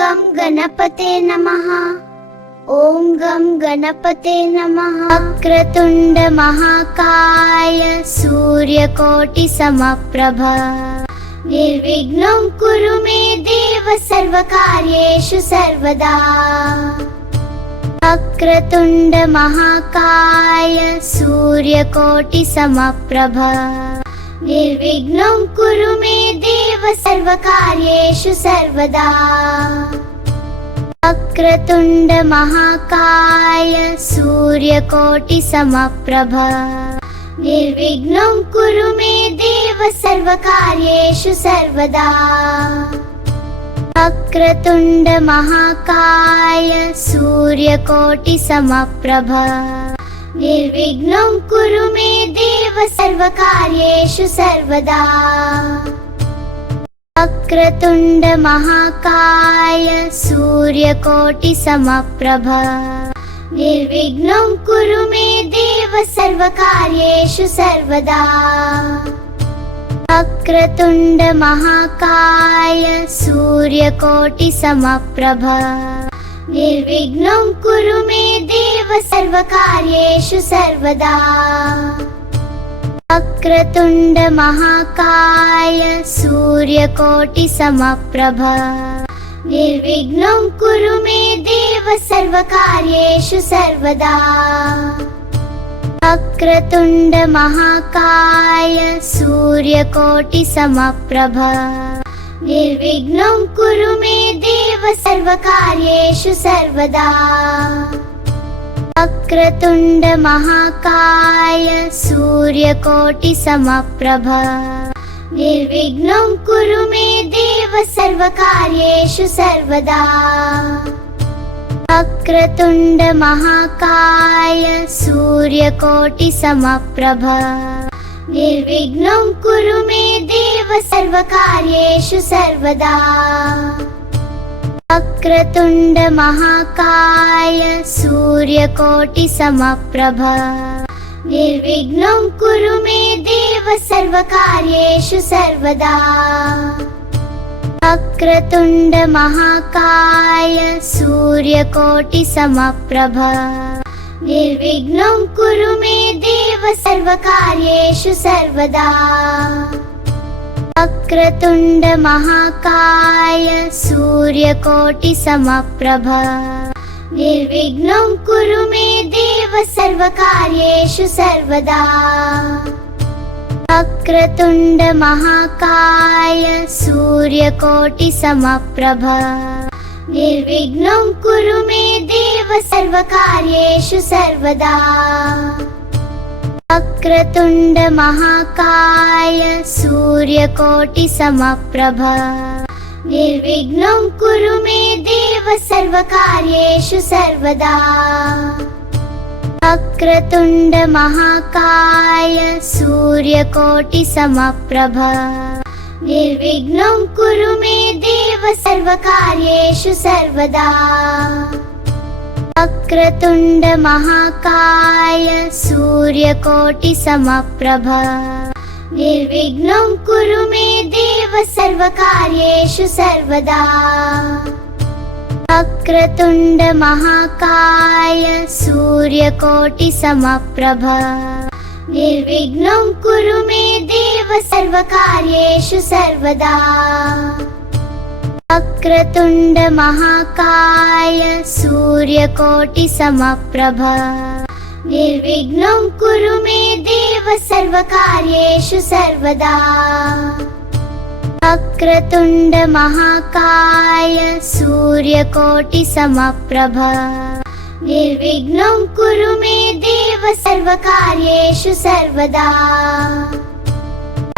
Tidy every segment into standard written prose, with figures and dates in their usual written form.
गं गणपते नमः। ॐ गं गणपते नमः। वक्रतुण्ड महाकाय सूर्यकोटि समप्रभ निर्विघ्नं कुरु मे देव सर्वकार्येषु सर्वदा। वक्रतुण्ड महाकाय सूर्यकोटि समप्रभ निर्विघ्नं कुरु मे देव सर्वकार्येषु सर्वदा। वक्रतुण्ड महाकाय सूर्यकोटि समप्रभ निर्विघ्नं कुरु मे देव सर्वकार्येषु सर्वदा। वक्रतुण्ड महाकाय सूर्यकोटि समप्रभ निर्विघ्नं कुरु मे देव सर्वकार्येषु सर्वदा। वक्रतुण्ड महाकाय सूर्यकोटि समप्रभ निर्विघ्नं कुरु मे देव सर्वकार्येषु सर्वदा। वक्रतुण्ड महाकाय सूर्यकोटि समप्रभ निर्विघ्नं कुरु मे देव सर्वकार्येषु सर्वदा। वक्रतुण्ड महाकाय सूर्यकोटि समप्रभ निर्विघ्नं कुरु मे देव सर्वकार्येषु सर्वदा। वक्रतुण्ड महाकाय सूर्यकोटि समप्रभ निर्विघ्नं कुरु मे देव सर्वकार्येषु सर्वदा। वक्रतुण्ड महाकाय सूर्यकोटि समप्रभ निर्विघ्नं कुरु मे देव सर्वकार्येषु सर्वदा। वक्रतुण्ड महाकाय सूर्यकोटि समप्रभ निर्विघ्नं कुरु मे देव सर्वकार्येषु सर्वदा। वक्रतुण्ड महाकाय सूर्यकोटि समप्रभ निर्विघ्नं कुरु मे देव सर्वकार्येषु सर्वदा। वक्रतुण्ड महाकाय सूर्यकोटि समप्रभ निर्विघ्नं कुरु मे देव सर्वकार्येषु सर्वदा। वक्रतुण्ड महाकाय सूर्यकोटि समप्रभ निर्विघ्नं कुरु मे देव सर्वकार्येषु सर्वदा। वक्रतुण्ड महाकाय सूर्यकोटि समप्रभ निर्विघ्नं कुरु मे देव सर्वकार्येषु सर्वदा। वक्रतुण्ड महाकाय सूर्यकोटि समप्रभ निर्विघ्नं कुरु मे देव सर्वकार्येषु सर्वदा। वक्रतुण्ड महाकाय सूर्यकोटि समप्रभ निर्विघ्नं कुरु मे देव सर्वकार्येषु सर्वदा। वक्रतुण्ड महाकाय सूर्यकोटि समप्रभ निर्विघ्नं कुरु मे देव सर्वकार्येषु सर्वदा। वक्रतुण्ड महाकाय सूर्यकोटि समप्रभ निर्विघ्नं कुरु मे देव सर्वकार्येषु सर्वदा। वक्रतुण्ड महाकाय सूर्यकोटि समप्रभ निर्विघ्नं कुरु मे देव सर्वकार्येषु सर्वदा। वक्रतुण्ड महाकाय सूर्यकोटि समप्रभ निर्विघ्नं कुरु मे देव सर्वकार्येषु सर्वदा।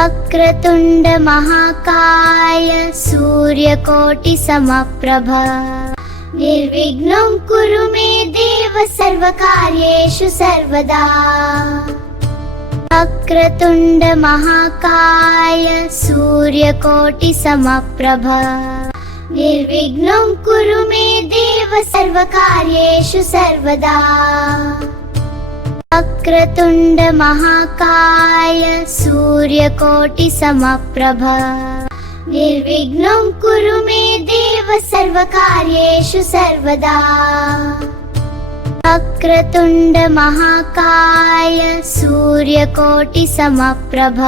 वक्रतुण्ड महाकाय सूर्यकोटि समप्रभ निर्विघ्नं कुरु मे देव सर्वकार्येषु सर्वदा। वक्रतुण्ड महाकाय सूर्यकोटि समप्रभ निर्विघ्नं कुरु मे देव सर्वकार्येषु सर्वदा। वक्रतुण्ड महाकाय सूर्यकोटि समप्रभ निर्विघ्नं कुरु मे देव सर्व सर्वकार्येषु सर्वदा वक्रतुण्ड महाकाय सूर्यकोटिसमप्रभ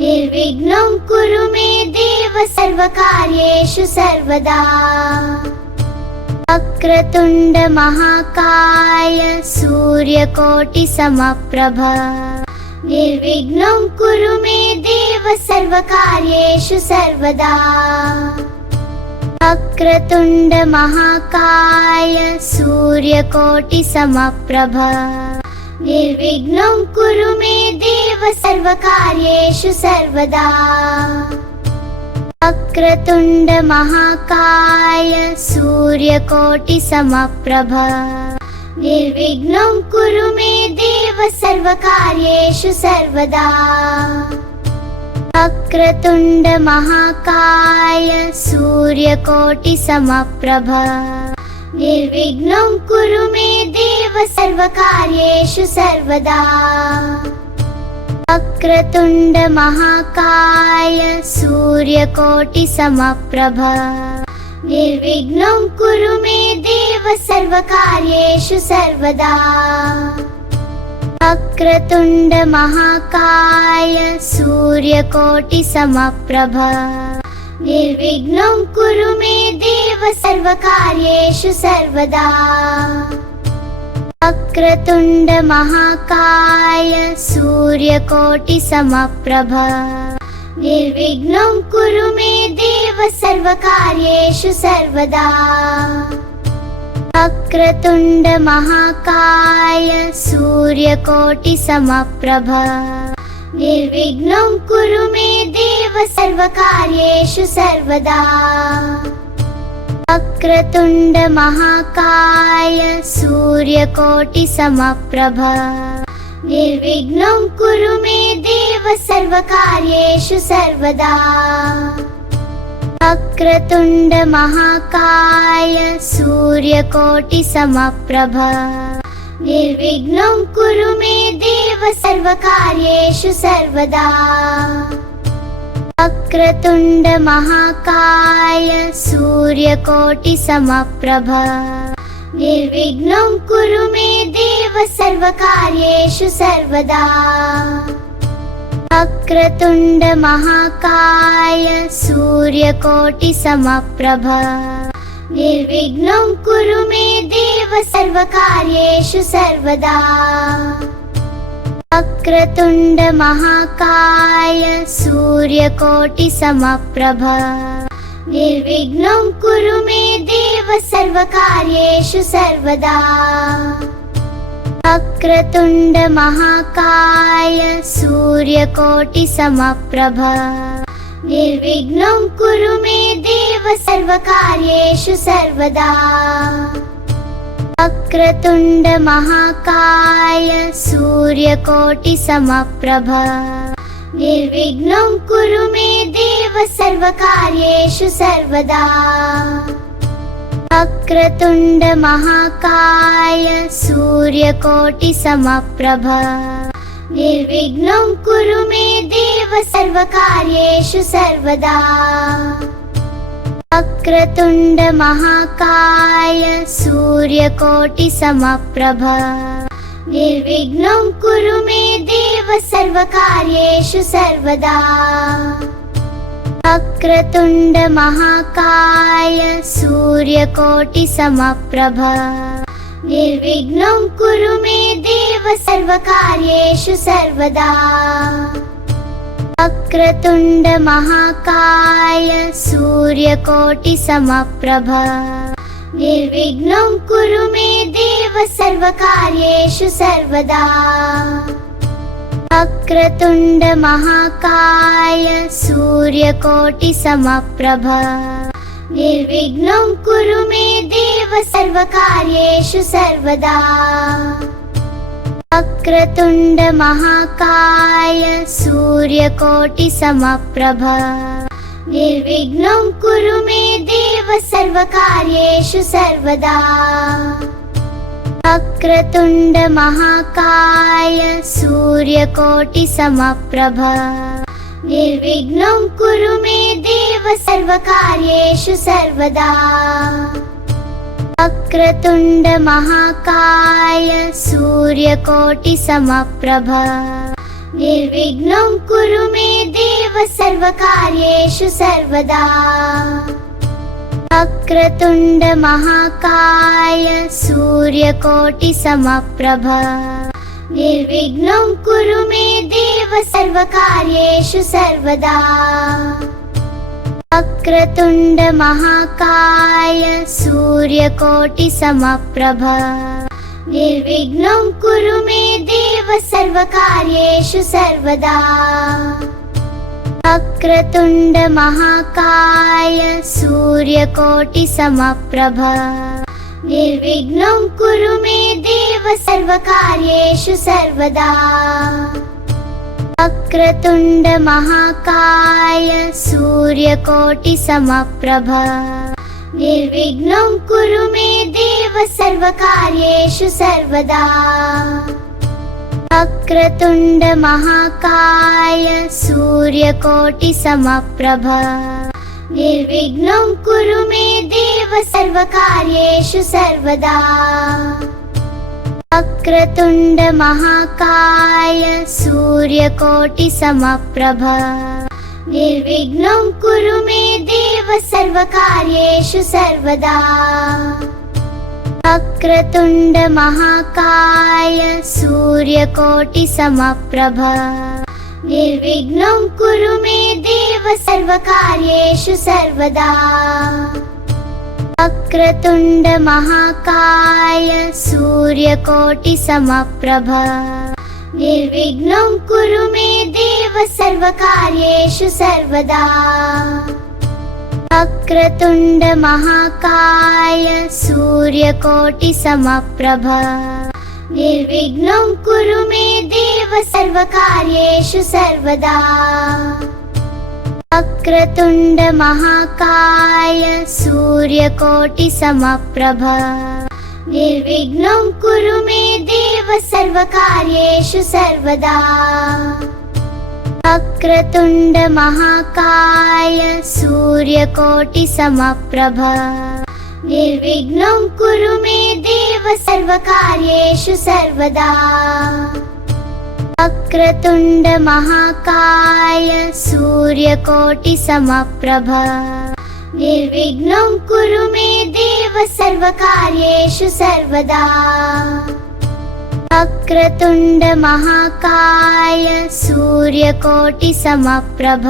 निर्विघ्नं कुरु मे देव सर्वकार्येषु सर्वदा वक्रतुण्ड महाकाय सूर्यकोटिसमप्रभ निर्विघ्नं कुरु मे देव सर्वकार्येषु सर्वदा वक्रतुण्ड महाकाय सूर्यकोटिसमप्रभ निर्विघ्नं कुरु मे देव सर्वकार्येषु सर्वदा वक्रतुण्ड महाकाय सूर्यकोटिसमप्रभ निर्विघ्नं कुरु मे देव सर्वकार्येषु सर्वदा वक्रतुण्ड महाकाय सूर्यकोटिसमप्रभ निर्विघ्नं कुरु मे देव सर्वकार्येषु सर्वदा वक्रतुण्ड महाकाय सूर्यकोटिसमप्रभ निर्विघ्नं कुरु मे देव सर्वकार्येषु सर्वदा वक्रतुण्ड महाकाय सूर्यकोटिसमप्रभ निर्विघ्नं कुरु मे देव सर्वकार्येषु सर्वदा वक्रतुण्ड महाकाय सूर्यकोटिसमप्रभ निर्विघ्नं कुरु मे देव सर्वकार्येषु सर्वदा वक्रतुण्ड महाकाय सूर्यकोटिसमप्रभ निर्विघ्नं कुरु मे देव सर्वकार्येषु सर्वदा वक्रतुण्ड महाकाय सूर्यकोटिसमप्रभ निर्विघ्नं कुरु मे देव सर्वकार्येषु सर्वदा वक्रतुण्ड महाकाय सूर्यकोटिसमप्रभ निर्विघ्नं कुरु मे देव सर्वकार्येषु सर्वदा वक्रतुण्ड महाकाय सूर्यकोटिसमप्रभ निर्विघ्नं कुरु मे देव सर्वकार्येषु सर्वदा वक्रतुण्ड महाकाय सूर्यकोटिसमप्रभ निर्विघ्नं कुरु मे देव सर्वकार्येषु सर्वदा वक्रतुण्ड महाकाय सूर्यकोटिसमप्रभ निर्विघ्नं कुरु मे देव सर्वकार्येषु सर्वदा वक्रतुण्ड महाकाय सूर्यकोटिसमप्रभ निर्विघ्नं कुरु मे देव सर्वकार्येषु सर्वदा वक्रतुण्ड महाकाय सूर्यकोटिसमप्रभ निर्विघ्नं कुरु मे देव सर्वकार्येषु सर्वदा वक्रतुण्ड महाकाय सूर्यकोटिसमप्रभ निर्विघ्नं कुरु मे देव सर्वकार्येषु सर्वदा वक्रतुण्ड महाकाय सूर्यकोटिसमप्रभ निर्विघ्नं कुरु मे देव सर्वकार्येषु सर्वदा वक्रतुण्ड महाकाय सूर्यकोटिसमप्रभ निर्विघ्नं कुरु मे देव सर्वकार्येषु सर्वदा वक्रतुण्ड महाकाय सूर्यकोटिसमप्रभ निर्विघ्नं कुरु मे देव सर्वकार्येषु सर्वदा वक्रतुण्ड महाकाय सूर्यकोटिसमप्रभ निर्विघ्नं कुरु मे देव सर्वकार्येषु सर्वदा वक्रतुण्ड महाकाय सूर्यकोटिसमप्रभ निर्विघ्नं कुरु मे देव सर्वकार्येषु सर्वदा वक्रतुण्ड महाकाय सूर्यकोटिसमप्रभ निर्विघ्नं कुरु मे देव सर्वकार्येषु सर्वदा। वक्रतुण्ड महाकाय सूर्यकोटिसमप्रभ निर्विघ्नं कुरु मे देव सर्वकार्येषु सर्वदा। वक्रतुण्ड महाकाय सूर्यकोटिसमप्रभ निर्विघ्नं कुरु मे देव सर्वकार्येषु सर्वदा। वक्रतुण्ड महाकाय सूर्यकोटिसमप्रभ निर्विघ्नं कुरु मे देव सर्वकार्येषु सर्वदा। वक्रतुण्ड महाकाय सूर्यकोटिसमप्रभ निर्विघ्नं कुरु मे देव सर्वकार्येषु सर्वदा। वक्रतुण्ड महाकाय सूर्यकोटिसमप्रभ निर्विघ्नं कुरु मे देव सर्वकार्येषु सर्वदा। वक्रतुण्ड महाकाय सूर्यकोटिसमप्रभ निर्विघ्नं कुरु मे देव सर्वकार्येषु सर्वदा। वक्रतुण्ड महाकाय सूर्यकोटिसमप्रभ निर्विघ्नं कुरु मे देव सर्वकार्येषु सर्वदा। वक्रतुण्ड महाकाय सूर्यकोटिसमप्रभ निर्विघ्नं कुरु मे देव सर्वकार्येषु सर्वदा। वक्रतुण्ड महाकाय सूर्यकोटिसमप्रभ निर्विघ्नं कुरु मे देव सर्वकार्येषु सर्वदा। वक्रतुण्ड महाकाय सूर्यकोटिसमप्रभ निर्विघ्नं कुरु मे देव सर्वकार्येषु सर्वदा। वक्रतुण्ड महाकाय सूर्यकोटिसमप्रभ निर्विघ्नं कुरु मे देव सर्वकार्येषु सर्वदा। वक्रतुण्ड महाकाय सूर्यकोटिसमप्रभ निर्विघ्नं कुरु मे देव सर्वकार्येषु सर्वदा। वक्रतुण्ड महाकाय सूर्यकोटिसमप्रभ निर्विघ्नं कुरु मे देव सर्वकार्येषु सर्वदा। वक्रतुण्ड महाकाय सूर्यकोटिसमप्रभ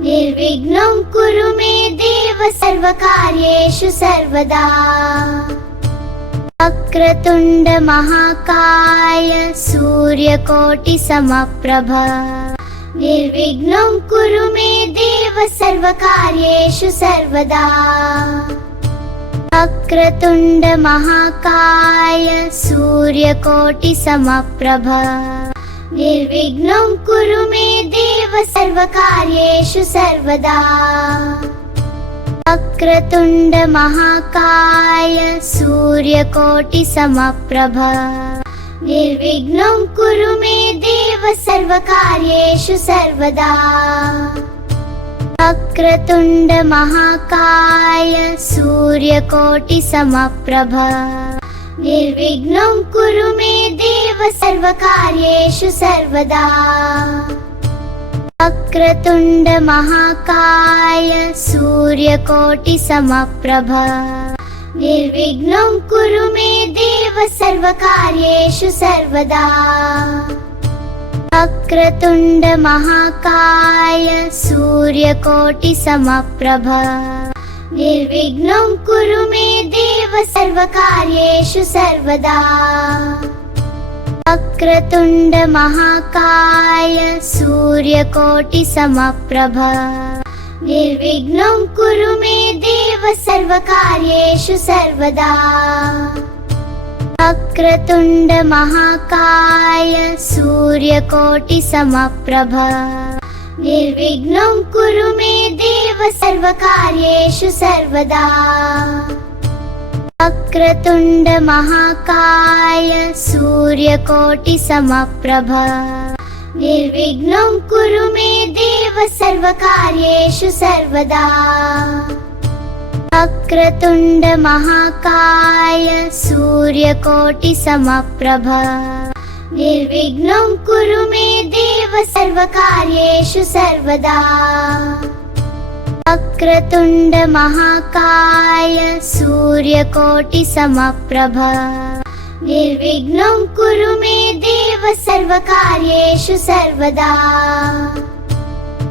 निर्विघ्नं कुरु मे देव सर्वकार्येषु सर्वदा। वक्रतुण्ड महाकाय सूर्यकोटिसमप्रभ निर्विघ्नं कुरु मे देव सर्वकार्येषु सर्वदा। वक्रतुण्ड महाकाय सूर्यकोटिसमप्रभ निर्विघ्नं कुरु मे देव सर्वकार्येषु सर्वदा। वक्रतुण्ड महाकाय सूर्यकोटिसमप्रभ निर्विघ्नं कुरु मे देव सर्वकार्येषु सर्वदा। वक्रतुण्ड महाकाय सूर्यकोटिसमप्रभ निर्विघ्नं कुरु मे देव सर्वकार्येषु सर्वदा। वक्रतुण्ड महाकाय सूर्यकोटिसमप्रभ निर्विघ्नं कुरु मे देव सर्वकार्येषु सर्वदा। वक्रतुण्ड महाकाय सूर्यकोटिसमप्रभ निर्विघ्नं कुरु मे देव सर्वकार्येषु सर्वदा। वक्रतुण्ड महाकाय सूर्यकोटिसमप्रभ निर्विघ्नं कुरु मे देव सर्वकार्येषु सर्वदा। वक्रतुण्ड महाकाय सूर्यकोटिसमप्रभ निर्विघ्नं कुरु मे देव सर्वकार्येषु सर्वदा। वक्रतुण्ड महाकाय सूर्यकोटिसमप्रभ निर्विघ्नं कुरु मे देव सर्वकार्येषु सर्वदा। वक्रतुण्ड महाकाय सूर्यकोटिसमप्रभ निर्विघ्नं कुरु मे देव सर्वकार्येषु सर्वदा। वक्रतुण्ड महाकाय सूर्यकोटिसमप्रभ निर्विघ्नं कुरु मे देव सर्वकार्येषु सर्वदा।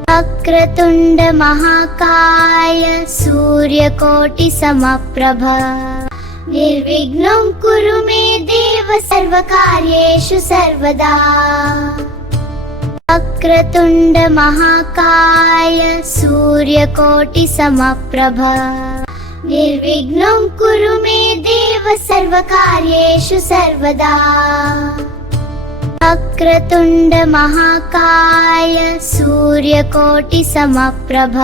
वक्रतुण्ड महाकाय सूर्यकोटिसमप्रभ निर्विघ्नं कुरु मे देव सर्वकार्येषु सर्वदा। वक्रतुण्ड महाकाय सूर्यकोटिसमप्रभ निर्विघ्नं कुरु मे देव सर्वकार्येषु सर्वदा। वक्रतुण्ड महाकाय सूर्यकोटिसमप्रभ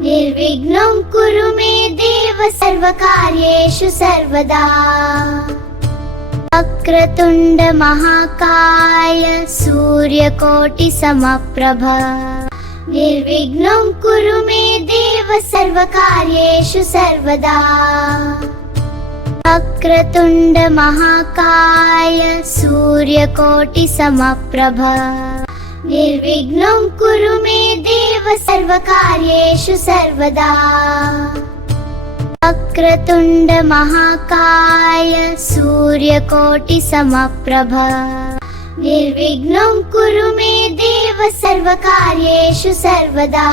निर्विघ्नं कुरु मे देव सर्वकार्येषु सर्वदा। वक्रतुण्ड महाकाय सूर्यकोटिसमप्रभ निर्विघ्नं कुरु मे देव सर्वकार्येषु सर्वदा। वक्रतुण्ड महाकाय सूर्यकोटिसमप्रभ निर्विघ्नं कुरु मे देव सर्वकार्येषु सर्वदा। वक्रतुण्ड महाकाय सूर्यकोटिसमप्रभ निर्विघ्नं कुरु मे देव सर्वकार्येषु सर्वदा।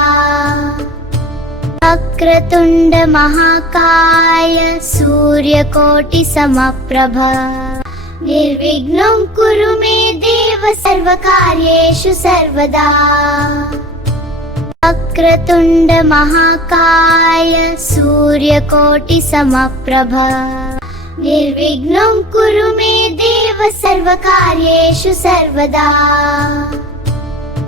वक्रतुण्ड महाकाय सूर्यकोटिसमप्रभ निर्विघ्नं कुरु मे देव सर्वकार्येषु सर्वदा। वक्रतुण्ड महाकाय सूर्यकोटिसमप्रभ निर्विघ्नं कुरु मे देव सर्वकार्येषु सर्वदा।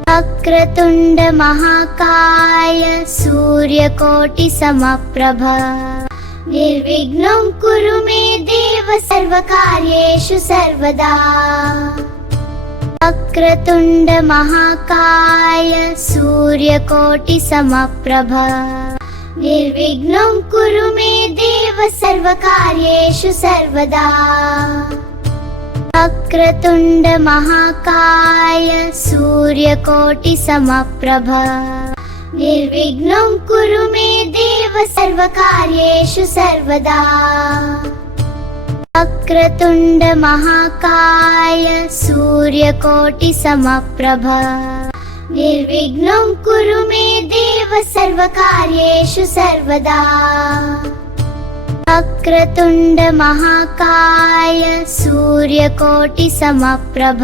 वक्रतुण्ड महाकाय सूर्यकोटिसमप्रभ निर्विघ्नं कुरु मे देव सर्वकार्येषु सर्वदा। वक्रतुण्ड महाकाय सूर्यकोटिसमप्रभ निर्विघ्नं कुरु मे देव सर्वकार्येषु सर्वदा। वक्रतुण्ड महाकाय सूर्यकोटिसमप्रभ निर्विघ्नं कुरु मे देव सर्वकार्येषु सर्वदा। वक्रतुण्ड महाकाय सूर्यकोटिसमप्रभ निर्विघ्नं कुरु मे देव सर्वकार्येषु सर्वदा। वक्रतुण्ड महाकाय सूर्यकोटिसमप्रभ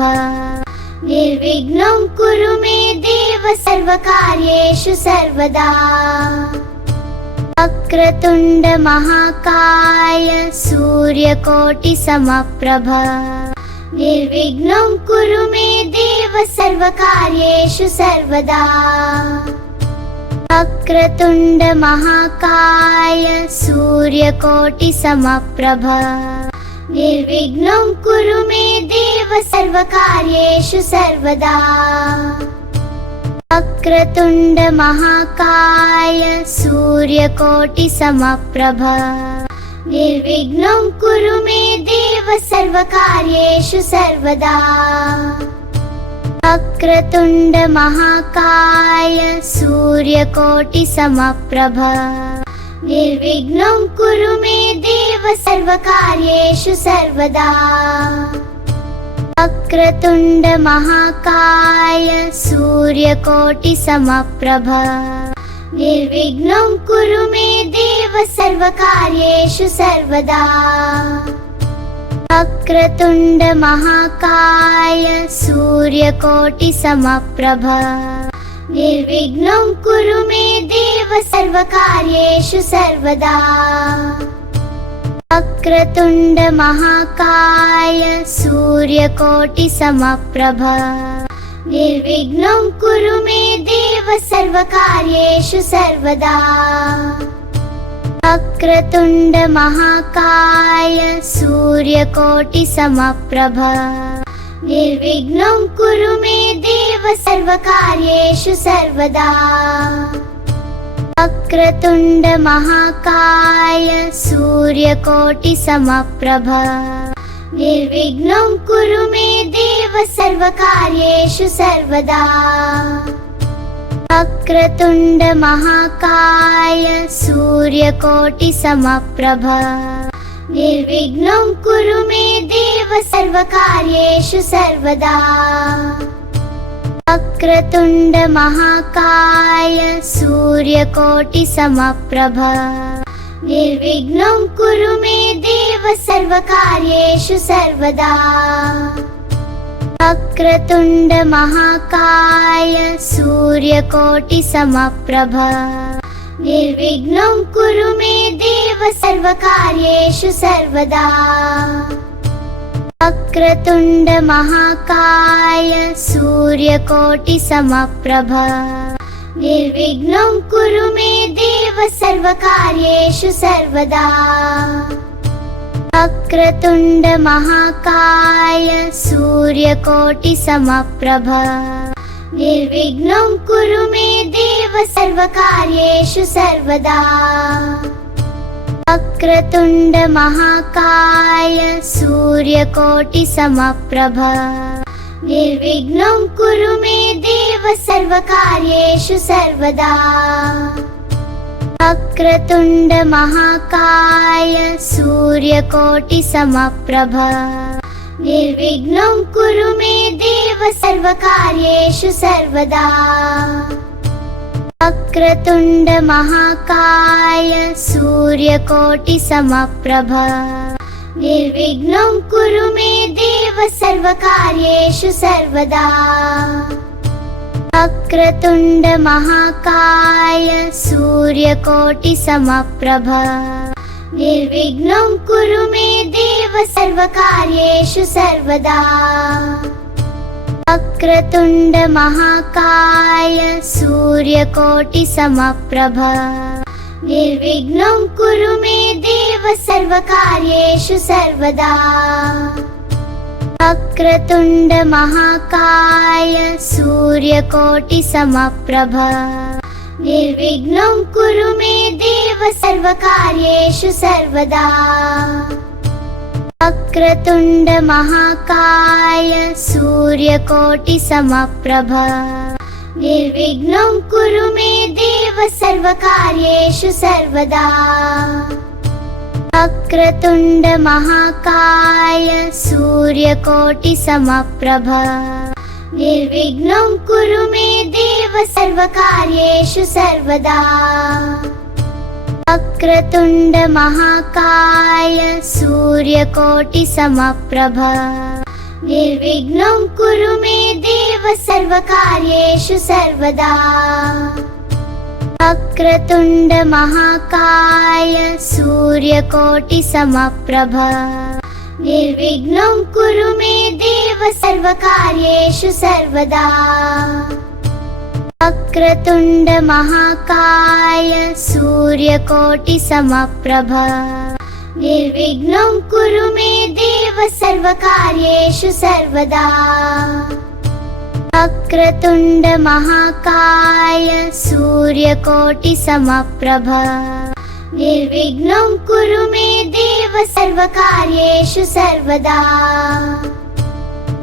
निर्विघ्नं कुरु मे देव सर्वकार्येषु सर्वदा। वक्रतुण्ड महाकाय सूर्यकोटिसमप्रभ निर्विघ्नं कुरु मे देव सर्वकार्येषु सर्वदा। वक्रतुण्ड महाकाय सूर्यकोटिसमप्रभ निर्विघ्नं कुरु मे देव सर्वकार्येषु सर्वदा। वक्रतुण्ड महाकाय सूर्यकोटिसमप्रभ निर्विघ्नं कुरु मे देव सर्वकार्येषु सर्वदा। वक्रतुण्ड महाकाय सूर्यकोटिसमप्रभ निर्विघ्नं कुरु मे देव सर्वकार्येषु सर्वदा। वक्रतुण्ड महाकाय सूर्यकोटिसमप्रभ निर्विघ्नं कुरु मे देव सर्वकार्येषु सर्वदा। वक्रतुण्ड महाकाय सूर्यकोटिसमप्रभ निर्विघ्नं कुरु मे देव सर्वकार्येषु सर्वदा। वक्रतुण्ड महाकाय सूर्यकोटिसमप्रभ निर्विघ्नं कुरु मे देव सर्वकार्येषु सर्वदा। वक्रतुण्ड महाकाय सूर्यकोटिसमप्रभ निर्विघ्नं कुरु मे देव सर्वकार्येषु सर्वदा। वक्रतुण्ड महाकाय सूर्यकोटिसमप्रभ निर्विघ्नं कुरु मे देव सर्वकार्येषु सर्वदा। वक्रतुण्ड महाकाय सूर्यकोटिसमप्रभ निर्विघ्नं कुरु मे देव सर्वकार्येषु सर्वदा। वक्रतुण्ड महाकाय सूर्यकोटिसमप्रभ निर्विघ्नं कुरु मे देव सर्वकार्येषु सर्वदा। वक्रतुण्ड महाकाय सूर्यकोटिसमप्रभ निर्विघ्नं कुरु मे देव सर्वकार्येषु सर्वदा। वक्रतुण्ड महाकाय सूर्यकोटिसमप्रभ निर्विघ्नं कुरु मे देव सर्वकार्येषु सर्वदा। वक्रतुण्ड महाकाय सूर्यकोटिसमप्रभ निर्विघ्नं कुरु मे देव सर्वकार्येषु सर्वदा। वक्रतुण्ड महाकाय सूर्यकोटिसमप्रभ निर्विघ्नं कुरु मे देव सर्वकार्येषु सर्वदा। वक्रतुण्ड महाकाय सूर्यकोटिसमप्रभ निर्विघ्नं कुरु मे देव सर्वकार्येषु सर्वदा। वक्रतुण्ड महाकाय सूर्यकोटिसमप्रभ निर्विघ्नं कुरु मे देव सर्वकार्येषु सर्वदा। वक्रतुण्ड महाकाय सूर्यकोटिसमप्रभ निर्विघ्नं कुरु मे देव सर्वकार्येषु सर्वदा। वक्रतुण्ड महाकाय सूर्यकोटिसमप्रभ निर्विघ्नं कुरु मे देव सर्वकार्येषु सर्वदा। वक्रतुण्ड महाकाय सूर्यकोटिसमप्रभ निर्विघ्नं कुरु मे देव सर्वकार्येषु सर्वदा। वक्रतुण्ड महाकाय सूर्यकोटिसमप्रभ निर्विघ्नं कुरु मे देव सर्वकार्येषु सर्वदा। वक्रतुण्ड महाकाय सूर्यकोटिसमप्रभ निर्विघ्नं कुरु मे देव सर्वकार्येषु सर्वदा। वक्रतुण्ड महाकाय सूर्यकोटिसमप्रभ निर्विघ्नं कुरु मे देव सर्वकार्येषु सर्वदा। वक्रतुण्ड महाकाय सूर्यकोटिसमप्रभ निर्विघ्नं कुरु मे देव सर्वकार्येषु सर्वदा। वक्रतुण्ड महाकाय सूर्यकोटिसमप्रभ निर्विघ्नं कुरु मे देव सर्वकार्येषु सर्वदा। वक्रतुण्ड महाकाय सूर्यकोटिसमप्रभ निर्विघ्नं कुरु मे देव सर्वकार्येषु सर्वदा।